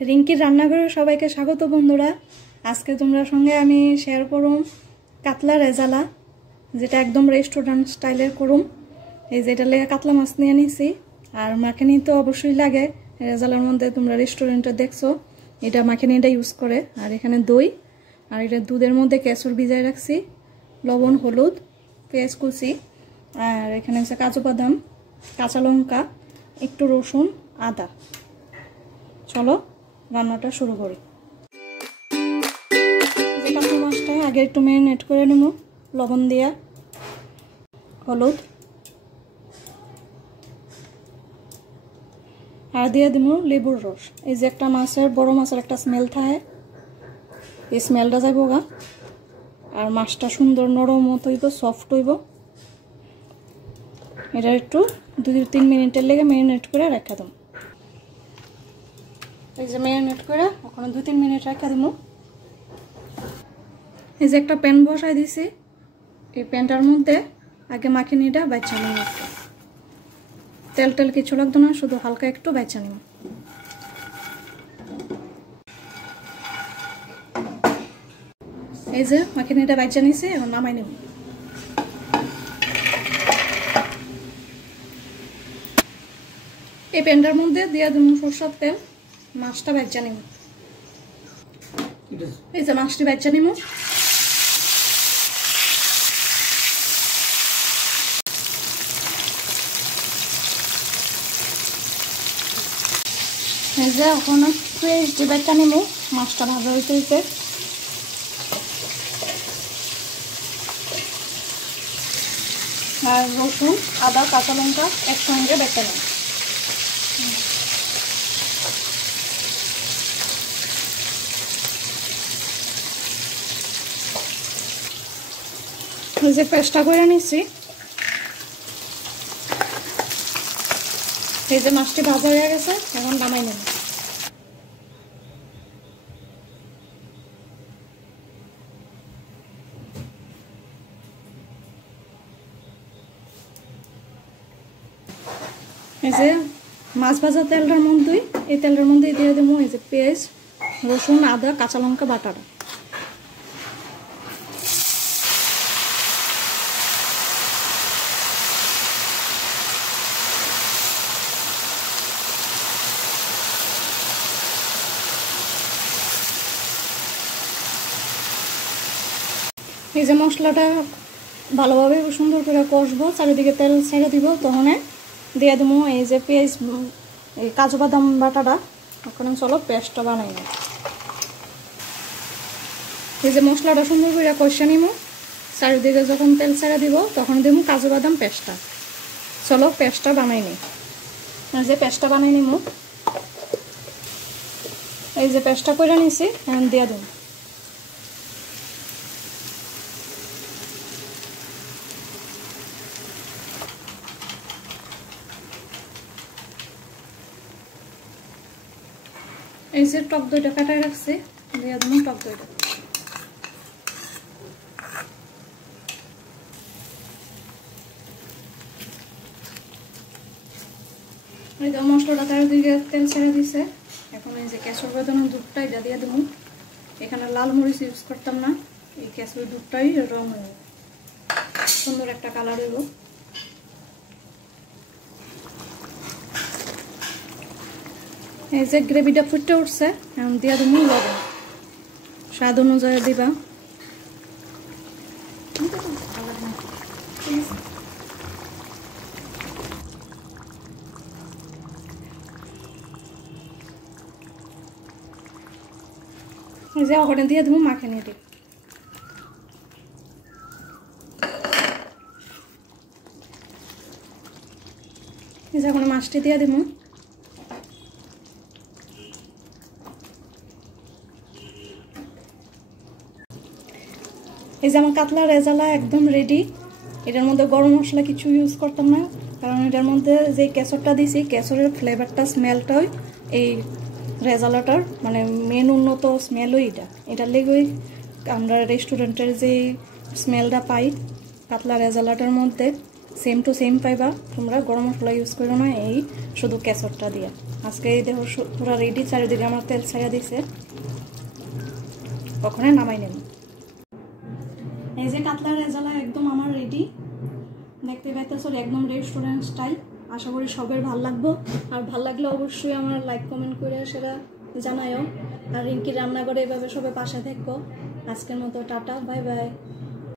রিঙ্কির রান্নাঘরে সবাইকে স্বাগত বন্ধুরা। আজকে তোমরা সঙ্গে আমি শেয়ার করুম কাতলা রেজালা, যেটা একদম রেস্টুরেন্ট স্টাইলের করুম। এই যেটা লেগে কাতলা মাছ নিয়ে নিছি, আর মাখানি তো অবশ্যই লাগে রেজালার মধ্যে। তোমরা রেস্টুরেন্টে দেখছো এটা মাখানিটা ইউজ করে। আর এখানে দই, আর এটা দুধের মধ্যে কেশর ভিজাই রাখছি, লবণ, হলুদ, পেঁয়াজ কুচি, আর এখানে হচ্ছে কাজু বাদাম, কাঁচা লঙ্কা, একটু রসুন, আদা। চলো রান্নাটা শুরু করি। যে কাতলা মাছটা আগে একটু ম্যারিনেট করে নেব লবণ দিয়া, হলুদ, আর দিয়ে দিব লেবুর রস। এই যে একটা মাছের, বড় মাছের একটা স্মেল থাকে, এই স্মেলটা যাইব গা। আর মাছটা সুন্দর নরম হইব, সফট হইব। এটা একটু 2-3 মিনিটের লেগে ম্যারিনেট করে রেখে দেব। এই যে ম্যারিনেট করে ওখানে 2-3 মিনিট রেখে দেব। এই যে একটা প্যান বসাই দিছি, এই প্যানটার মধ্যে আগে মাখিনিটা বাইচা নিব। তেল টেল কিছু লাগতো না, শুধু হালকা একটু বাইচা নিব। এই যে মাখিনিটা বাইচা নিছি, এখন নামাই নেব। এই প্যানটার মধ্যে দিয়ে দেব সরষের তেল, মাছটা বাইচা নিব। এই যে মাছটি বাইচা নিব। এই যে ওখানে পেঁয়াজ দিয়ে বাইচা নিব, মাছটা ভাজা হইতে হইতে। আর রসুন, আদা, কাঁচা লঙ্কা একসঙ্গে বেটে নেব। এই যে পেস্টটা করে নিচ্ছি। এই যে মাছটি ভাজা হয়ে গেছে, এখন নামাই নেব। এই যে মাছ ভাজা তেলটার মধ্যেই, এই তেলটার মধ্যেই দিয়ে দেবো এই যে পেঁয়াজ, রসুন, আদা, কাঁচা লঙ্কা বাটাটা। এই যে মশলাটা ভালোভাবে সুন্দর করে কষবো, চারিদিকে তেল ছেড়ে দিব, তখন দিয়ে দেবো এই যে পেঁয়াজ, এই কাজু বাদাম বাটাটা। ওখানে চলো পেস্টটা বানাই নেব। এই যে মশলাটা সুন্দর করে কষে নিব, চারিদিকে যখন তেল ছেড়ে দিব তখন দেব কাজু বাদাম পেস্টটা। চলো পেস্টটা বানাই নিই। এই যে পেস্টটা বানাই নিব। এই যে পেস্টটা করে নিছি, এখন দিয়ে দেব। এই যে টক দইটা কাটাই রাখছি, দিয়ে দেবো টক দইটা। এই যে মশলাটা চারিদিকে তেল ছেড়ে দিছে, এখন এই যে কেশর বাদামের দুধটা এটা দিয়ে দেবো। এখানে লাল মরিচ ইউজ করতাম না, এই কেশর দুধটাই রং হয়ে সুন্দর একটা কালার হইব। এই যে গ্রেভিটা ফুটে উঠছে, এখন দিয়ে দেবো লবণ, স্বাদ অনুযায়ী দিবা। এই যে ওখানে দিয়ে দেবো মাখানিটি। এই যে ওখানে মাছটি দিয়ে দেবো। এই যে আমার কাতলা রেজালা একদম রেডি। এটার মধ্যে গরম মশলা কিছু ইউজ করতাম না, কারণ এটার মধ্যে যে কেশরটা দিছি, কেশরের ফ্লেভারটা, স্মেলটাই এই রেজালাটার মানে মেন উন্নত স্মেলই এটার লেগেই আমরা রেস্টুরেন্টের যে স্মেলটা পাই কাতলা রেজালাটার মধ্যে সেম টু সেম পাইবা তোমরা। গরম মশলা ইউজ করো না, এই শুধু কেশরটা দিয়া। আজকে এই দেহ পুরো রেডি, চারিদিকে আমার তেল ছাইয়া দিছে, কখনোই নামাই নেব। এই যে কাতলা রেজালা একদম আমার রেডি, দেখতে পাইতেছ একদম রেস্টুরেন্ট স্টাইল। আশা করি সবের ভালো লাগবো, আর ভালো লাগলে অবশ্যই আমার লাইক কমেন্ট করে সেটা জানায়ও। আর রিঙ্কি রান্না করে এভাবে সবাই পাশে থাকবো। আজকের মতো টাটা, বাই বাই।